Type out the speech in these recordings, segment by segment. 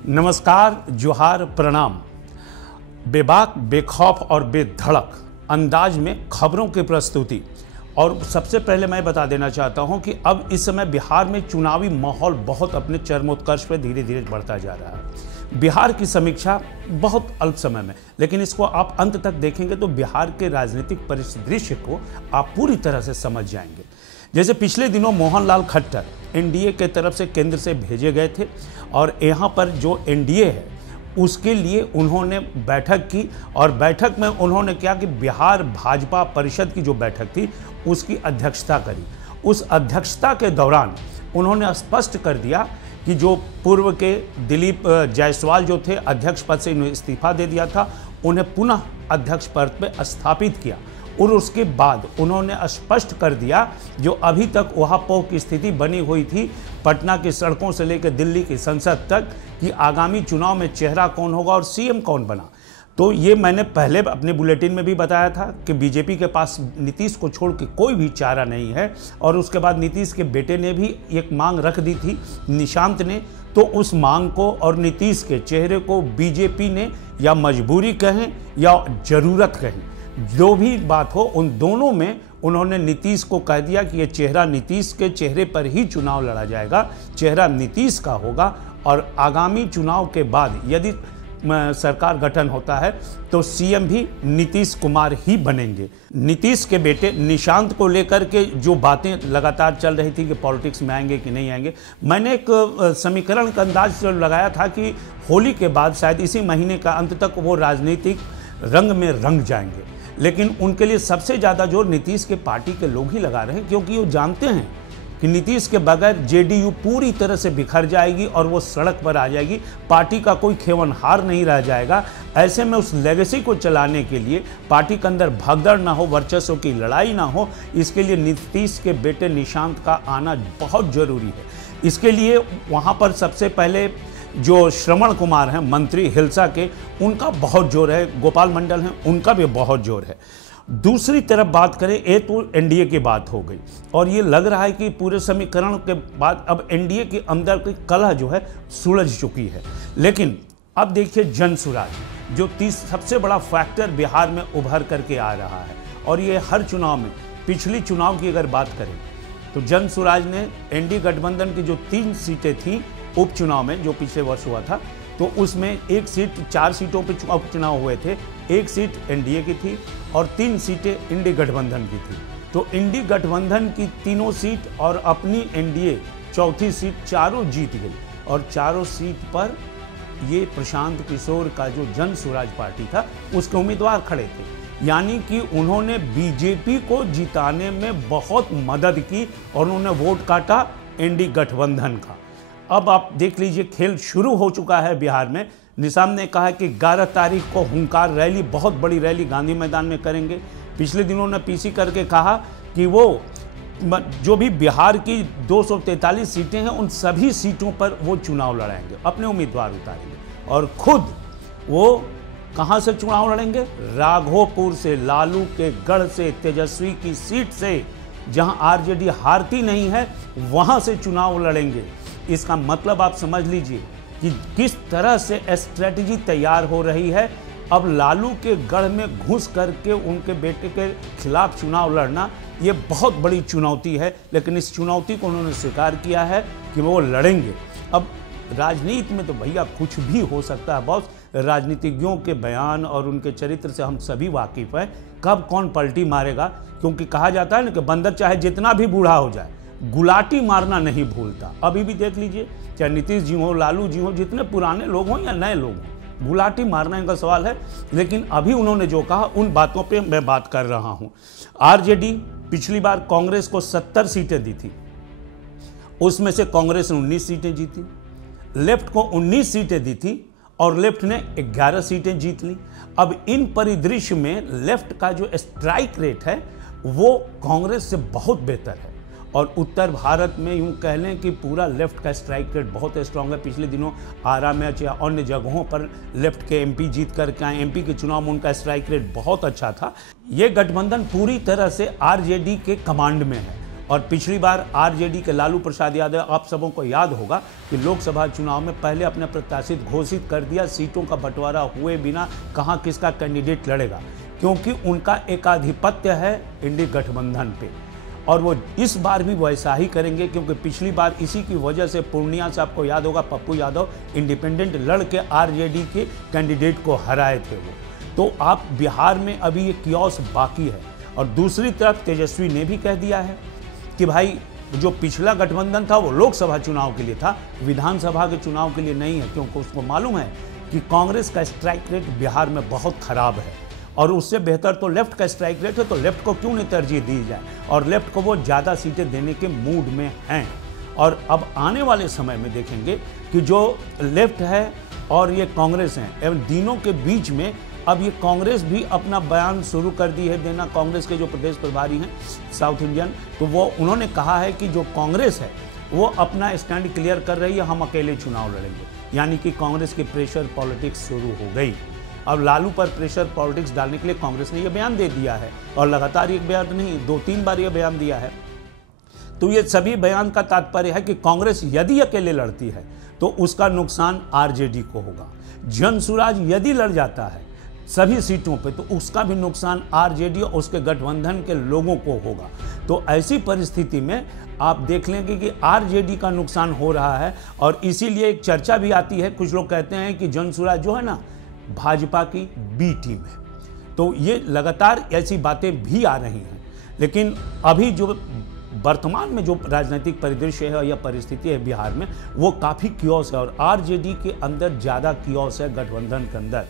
नमस्कार, जोहार, प्रणाम। बेबाक, बेखौफ और बेधड़क अंदाज में खबरों की प्रस्तुति। और सबसे पहले मैं बता देना चाहता हूं कि अब इस समय बिहार में चुनावी माहौल बहुत अपने चरमोत्कर्ष पर धीरे धीरे बढ़ता जा रहा है। बिहार की समीक्षा बहुत अल्प समय में, लेकिन इसको आप अंत तक देखेंगे तो बिहार के राजनीतिक परिदृश्य को आप पूरी तरह से समझ जाएंगे। जैसे पिछले दिनों मोहनलाल खट्टर एनडीए के तरफ से केंद्र से भेजे गए थे और यहाँ पर जो एनडीए है उसके लिए उन्होंने बैठक की और बैठक में उन्होंने क्या कि बिहार भाजपा परिषद की जो बैठक थी उसकी अध्यक्षता करी। उस अध्यक्षता के दौरान उन्होंने स्पष्ट कर दिया कि जो पूर्व के दिलीप जायसवाल जो थे अध्यक्ष पद से इस्तीफा दे दिया था, उन्हें पुनः अध्यक्ष पद पर स्थापित किया। और उसके बाद उन्होंने स्पष्ट कर दिया जो अभी तक वहां की स्थिति बनी हुई थी पटना की सड़कों से लेकर दिल्ली की संसद तक कि आगामी चुनाव में चेहरा कौन होगा और सीएम कौन बना। तो ये मैंने पहले अपने बुलेटिन में भी बताया था कि बीजेपी के पास नीतीश को छोड़ के कोई भी चारा नहीं है। और उसके बाद नीतीश के बेटे ने भी एक मांग रख दी थी, निशांत ने। तो उस मांग को और नीतीश के चेहरे को बीजेपी ने या मजबूरी कहें या ज़रूरत कहें, जो भी बात हो, उन दोनों में उन्होंने नीतीश को कह दिया कि ये चेहरा नीतीश के चेहरे पर ही चुनाव लड़ा जाएगा, चेहरा नीतीश का होगा। और आगामी चुनाव के बाद यदि सरकार गठन होता है तो सीएम भी नीतीश कुमार ही बनेंगे। नीतीश के बेटे निशांत को लेकर के जो बातें लगातार चल रही थी कि पॉलिटिक्स में आएंगे कि नहीं आएंगे, मैंने एक समीकरण का अंदाज लगाया था कि होली के बाद शायद इसी महीने का अंत तक वो राजनीतिक रंग में रंग जाएंगे। लेकिन उनके लिए सबसे ज़्यादा जोर नीतीश के पार्टी के लोग ही लगा रहे हैं, क्योंकि वो जानते हैं कि नीतीश के बगैर जेडीयू पूरी तरह से बिखर जाएगी और वो सड़क पर आ जाएगी, पार्टी का कोई खेवनहार नहीं रह जाएगा। ऐसे में उस लेगेसी को चलाने के लिए पार्टी के अंदर भगदड़ ना हो, वर्चस्व की लड़ाई ना हो, इसके लिए नीतीश के बेटे निशांत का आना बहुत ज़रूरी है। इसके लिए वहाँ पर सबसे पहले जो श्रवण कुमार हैं मंत्री हिल्सा के, उनका बहुत जोर है, गोपाल मंडल हैं उनका भी बहुत जोर है। दूसरी तरफ बात करें, ये तो एनडीए की बात हो गई और ये लग रहा है कि पूरे समीकरण के बाद अब एनडीए के अंदर की कलह जो है सुलझ चुकी है। लेकिन अब देखिए जनसुराज जो सबसे बड़ा फैक्टर बिहार में उभर करके आ रहा है। और ये हर चुनाव में, पिछली चुनाव की अगर बात करें तो जनसुराज ने एनडीए गठबंधन की जो 3 सीटें थीं उपचुनाव में जो पिछले वर्ष हुआ था, तो उसमें 1 सीट, 4 सीटों पर उपचुनाव हुए थे, 1 सीट एनडीए की थी और 3 सीटें इंडी गठबंधन की थी। तो इंडी गठबंधन की तीनों सीट और अपनी एनडीए चौथी सीट चारों जीत गई। और चारों सीट पर ये प्रशांत किशोर का जो जनसुराज पार्टी था उसके उम्मीदवार खड़े थे। यानी कि उन्होंने बीजेपी को जिताने में बहुत मदद की और उन्होंने वोट काटा इंडी गठबंधन का। अब आप देख लीजिए, खेल शुरू हो चुका है बिहार में। निशांत ने कहा कि 11 तारीख को हुंकार रैली, बहुत बड़ी रैली गांधी मैदान में करेंगे। पिछले दिनों ने पीसी करके कहा कि वो जो भी बिहार की 243 सीटें हैं उन सभी सीटों पर वो चुनाव लड़ाएंगे, अपने उम्मीदवार उतारेंगे। और खुद वो कहाँ से चुनाव लड़ेंगे? राघोपुर से, लालू के गढ़ से, तेजस्वी की सीट से, जहाँ आरजेडी हारती नहीं है वहाँ से चुनाव लड़ेंगे। इसका मतलब आप समझ लीजिए कि किस तरह से स्ट्रेटजी तैयार हो रही है। अब लालू के गढ़ में घुस करके उनके बेटे के खिलाफ चुनाव लड़ना ये बहुत बड़ी चुनौती है, लेकिन इस चुनौती को उन्होंने स्वीकार किया है कि वो लड़ेंगे। अब राजनीति में तो भैया कुछ भी हो सकता है बॉस। राजनीतिज्ञों के बयान और उनके चरित्र से हम सभी वाकिफ़ हैं, कब कौन पलटी मारेगा। क्योंकि कहा जाता है ना कि बंदर चाहे जितना भी बूढ़ा हो जाए गुलाटी मारना नहीं भूलता। अभी भी देख लीजिए, चाहे नीतीश जी हो, लालू जी हो, जितने पुराने लोग हों या नए लोग हों, गुलाटी मारना इनका सवाल है। लेकिन अभी उन्होंने जो कहा उन बातों पे मैं बात कर रहा हूं। आरजेडी पिछली बार कांग्रेस को 70 सीटें दी थी, उसमें से कांग्रेस ने 19 सीटें जीती, लेफ्ट को 19 सीटें दी थी और लेफ्ट ने 11 सीटें जीत ली। अब इन परिदृश्य में लेफ्ट का जो स्ट्राइक रेट है वो कांग्रेस से बहुत बेहतर है। और उत्तर भारत में यूँ कह लें कि पूरा लेफ्ट का स्ट्राइक रेट बहुत स्ट्रांग है। पिछले दिनों आरा में या अन्य जगहों पर लेफ्ट के एमपी जीत करके आए, एमपी के चुनाव में उनका स्ट्राइक रेट बहुत अच्छा था। ये गठबंधन पूरी तरह से आरजेडी के कमांड में है और पिछली बार आरजेडी के लालू प्रसाद यादव, आप सबों को याद होगा कि लोकसभा चुनाव में पहले अपने प्रत्याशित घोषित कर दिया, सीटों का बंटवारा हुए बिना कहाँ किसका कैंडिडेट लड़ेगा, क्योंकि उनका एकाधिपत्य है इंडी गठबंधन पे। और वो इस बार भी वैसा ही करेंगे, क्योंकि पिछली बार इसी की वजह से पूर्णिया से आपको याद होगा पप्पू यादव इंडिपेंडेंट लड़ के आरजेडी के कैंडिडेट को हराए थे वो। तो आप बिहार में अभी ये कियोस बाकी है। और दूसरी तरफ तेजस्वी ने भी कह दिया है कि भाई जो पिछला गठबंधन था वो लोकसभा चुनाव के लिए था, विधानसभा के चुनाव के लिए नहीं है, क्योंकि उसको मालूम है कि कांग्रेस का स्ट्राइक रेट बिहार में बहुत खराब है और उससे बेहतर तो लेफ्ट का स्ट्राइक रेट है, तो लेफ्ट को क्यों नहीं तरजीह दी जाए, और लेफ्ट को वो ज़्यादा सीटें देने के मूड में हैं। और अब आने वाले समय में देखेंगे कि जो लेफ्ट है और ये कांग्रेस हैं, एवं तीनों के बीच में अब ये कांग्रेस भी अपना बयान शुरू कर दी है देना। कांग्रेस के जो प्रदेश प्रभारी हैं साउथ इंडियन, तो वो उन्होंने कहा है कि जो कांग्रेस है वो अपना स्टैंड क्लियर कर रही है, हम अकेले चुनाव लड़ेंगे। यानी कि कांग्रेस की प्रेशर पॉलिटिक्स शुरू हो गई। अब लालू पर प्रेशर पॉलिटिक्स डालने के लिए कांग्रेस ने यह बयान दे दिया है, और लगातार एक बयान नहीं 2-3 बार यह बयान दिया है। तो ये सभी बयान का तात्पर्य है कि कांग्रेस यदि अकेले लड़ती है तो उसका नुकसान आरजेडी को होगा। जनसुराज यदि लड़ जाता है सभी सीटों पे तो उसका भी नुकसान आरजेडी और उसके गठबंधन के लोगों को होगा। तो ऐसी परिस्थिति में आप देख लेंगे कि आरजेडी का नुकसान हो रहा है। और इसीलिए एक चर्चा भी आती है, कुछ लोग कहते हैं कि जनसुराज जो है ना भाजपा की बी टीम है। तो ये लगातार ऐसी बातें भी आ रही हैं। लेकिन अभी जो वर्तमान में जो राजनीतिक परिदृश्य है या परिस्थिति है बिहार में, वो काफ़ी कियोस है, और आरजेडी के अंदर ज़्यादा कियोस है गठबंधन के अंदर।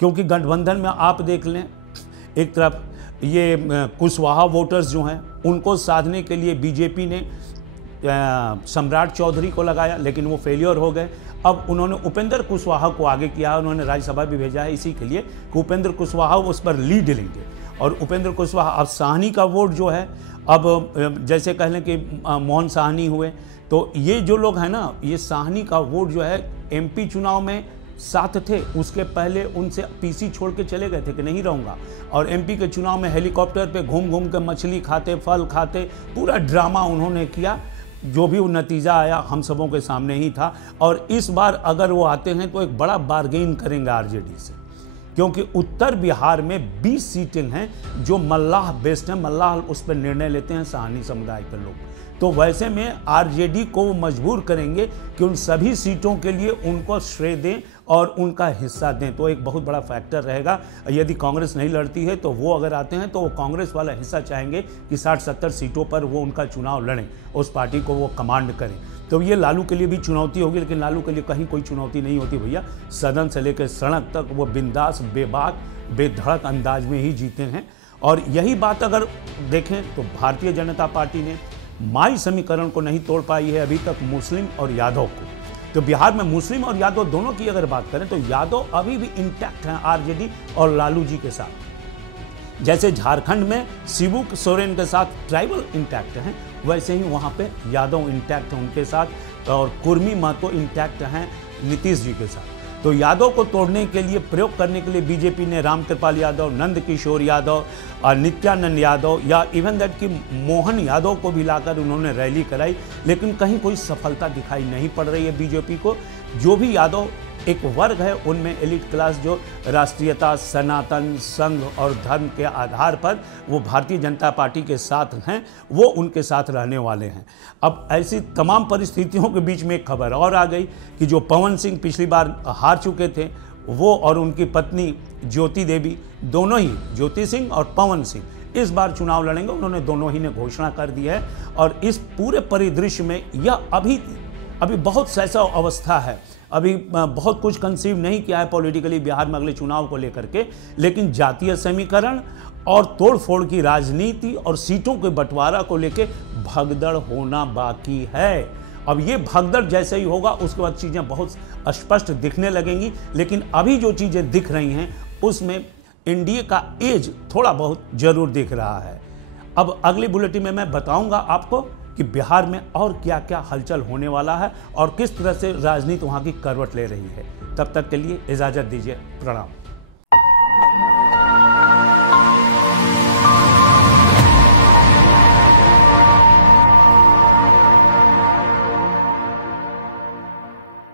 क्योंकि गठबंधन में आप देख लें, एक तरफ ये कुशवाहा वोटर्स जो हैं उनको साधने के लिए बीजेपी ने सम्राट चौधरी को लगाया, लेकिन वो फेलियर हो गए। अब उन्होंने उपेंद्र कुशवाहा को आगे किया, उन्होंने राज्यसभा भी भेजा है इसी के लिए कि उपेंद्र कुशवाहा उस पर लीड लेंगे। और उपेंद्र कुशवाहा, अब साहनी का वोट जो है, अब जैसे कह लें कि मोहन साहनी हुए, तो ये जो लोग हैं ना, ये साहनी का वोट जो है एमपी चुनाव में साथ थे, उसके पहले उनसे पीसी छोड़ के चले गए थे कि नहीं रहूँगा। और एमपी के चुनाव में हेलीकॉप्टर पे घूम घूम के मछली खाते, फल खाते, पूरा ड्रामा उन्होंने किया। जो भी वो नतीजा आया हम सबों के सामने ही था। और इस बार अगर वो आते हैं तो एक बड़ा बार्गेन करेंगे आरजेडी से, क्योंकि उत्तर बिहार में 20 सीटें हैं जो मल्लाह बेस्ड हैं, मल्लाह उस पर निर्णय लेते हैं साहनी समुदाय के लोग। तो वैसे में आरजेडी को वो मजबूर करेंगे कि उन सभी सीटों के लिए उनको श्रेय दें और उनका हिस्सा दें। तो एक बहुत बड़ा फैक्टर रहेगा। यदि कांग्रेस नहीं लड़ती है तो वो अगर आते हैं तो वो कांग्रेस वाला हिस्सा चाहेंगे कि 60-70 सीटों पर वो उनका चुनाव लड़ें, उस पार्टी को वो कमांड करें। तो ये लालू के लिए भी चुनौती होगी, लेकिन लालू के लिए कहीं कोई चुनौती नहीं होती भैया। सदन से लेकर सड़क तक वो बिंदास, बेबाक, बेधड़क अंदाज में ही जीते हैं। और यही बात अगर देखें तो भारतीय जनता पार्टी ने माई समीकरण को नहीं तोड़ पाई है अभी तक, मुस्लिम और यादव को। तो बिहार में मुस्लिम और यादव दोनों की अगर बात करें तो यादव अभी भी इंटैक्ट हैं आरजेडी और लालू जी के साथ। जैसे झारखंड में शिबू सोरेन के साथ ट्राइबल इंटैक्ट हैं, वैसे ही वहाँ पे यादव इंटैक्ट हैं उनके साथ, और कुर्मी महतो इंटैक्ट हैं नीतीश जी के साथ। तो यादव को तोड़ने के लिए, प्रयोग करने के लिए बीजेपी ने रामकृपाल यादव, नंद किशोर यादव और नित्यानंद यादव या इवन दैट कि मोहन यादव को भी लाकर उन्होंने रैली कराई, लेकिन कहीं कोई सफलता दिखाई नहीं पड़ रही है बीजेपी को। जो भी यादव एक वर्ग है उनमें एलिट क्लास जो राष्ट्रीयता, सनातन, संघ और धर्म के आधार पर वो भारतीय जनता पार्टी के साथ हैं, वो उनके साथ रहने वाले हैं। अब ऐसी तमाम परिस्थितियों के बीच में एक खबर और आ गई कि जो पवन सिंह पिछली बार हार चुके थे, वो और उनकी पत्नी ज्योति देवी, दोनों ही, ज्योति सिंह और पवन सिंह, इस बार चुनाव लड़ेंगे। उन्होंने दोनों ही ने घोषणा कर दी है। और इस पूरे परिदृश्य में यह अभी बहुत ऐसा अवस्था है, अभी बहुत कुछ कंसीव नहीं किया है पॉलिटिकली बिहार में अगले चुनाव को लेकर के, लेकिन जातीय समीकरण और तोड़फोड़ की राजनीति और सीटों के बंटवारा को लेकर भगदड़ होना बाकी है। अब ये भगदड़ जैसे ही होगा उसके बाद चीज़ें बहुत स्पष्ट दिखने लगेंगी, लेकिन अभी जो चीज़ें दिख रही हैं उसमें एनडीए का एज थोड़ा बहुत जरूर दिख रहा है। अब अगली बुलेटिन में मैं बताऊंगा आपको कि बिहार में और क्या क्या हलचल होने वाला है और किस तरह से राजनीति वहाँ की करवट ले रही है। तब तक के लिए इजाज़त दीजिए, प्रणाम।